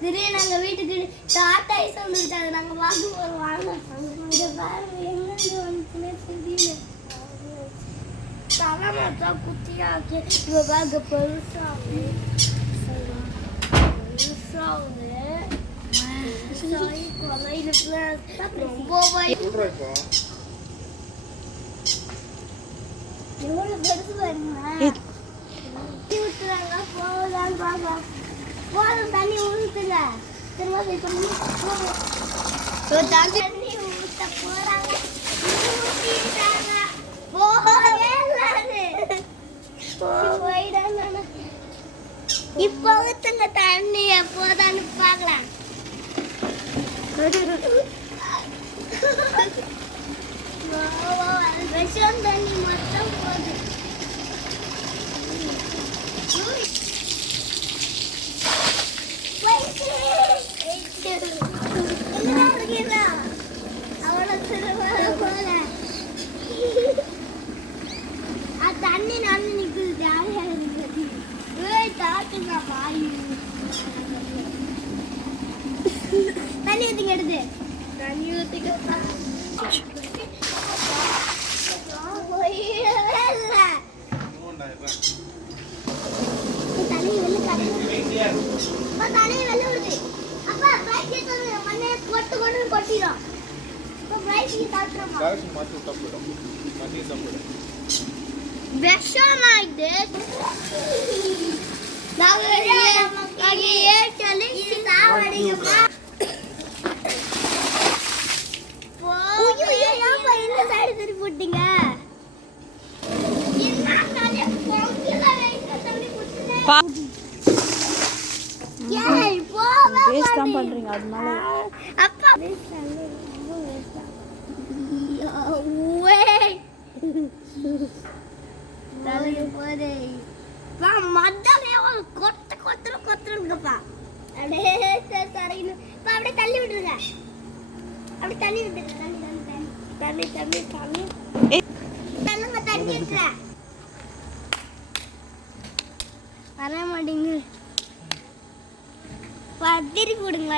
திடீர்னு நாங்க வீட்டுக்கு டாட்டா ஐஸ் வந்துட்டாங்க. நாங்க வாங்க போறோம் வாங்க. இந்த பாருங்க எங்க வந்துனே தெரியல. தலை மட்டும் குட்டியா இருக்கு. இவ பாக்க பெருசாவே ரொம்ப எவ்வளவு பெருசு பாருங்க. போதும் தண்ணி ஊத்துங்க. திரும்ப தண்ணி ஊத்த போறாங்க. இப்ப ஊத்துங்க தண்ணி எப்போதான்னு பாக்கலாம். விஷம் தண்ணி மட்டும் போகுது. தண்ணி நடந்து நிக்குது. ஜாலியா இருக்கு. தண்ணி ஊத்திங்க எடுத்து தண்ணி ஊத்திக்க தண்ணி வெளில வருது. அப்பா மண்ணை கொட்டு கொண்டு கொட்டிடும். விஷமா இது. போட்டீங்க பண்றீங்க அதனால அப்பா கொத்த கொத்துரு கொத்துருங்கப்பா. அப்படியே அப்படியே தள்ளி விட்டுருங்க. அப்படி தள்ளி விட்டுருங்க. தண்ணி தண்ணி தண்ணி தள்ளுங்க. தண்ணி இருக்கிற வர மாட்டேங்குது. பத்திரி கொடுங்க.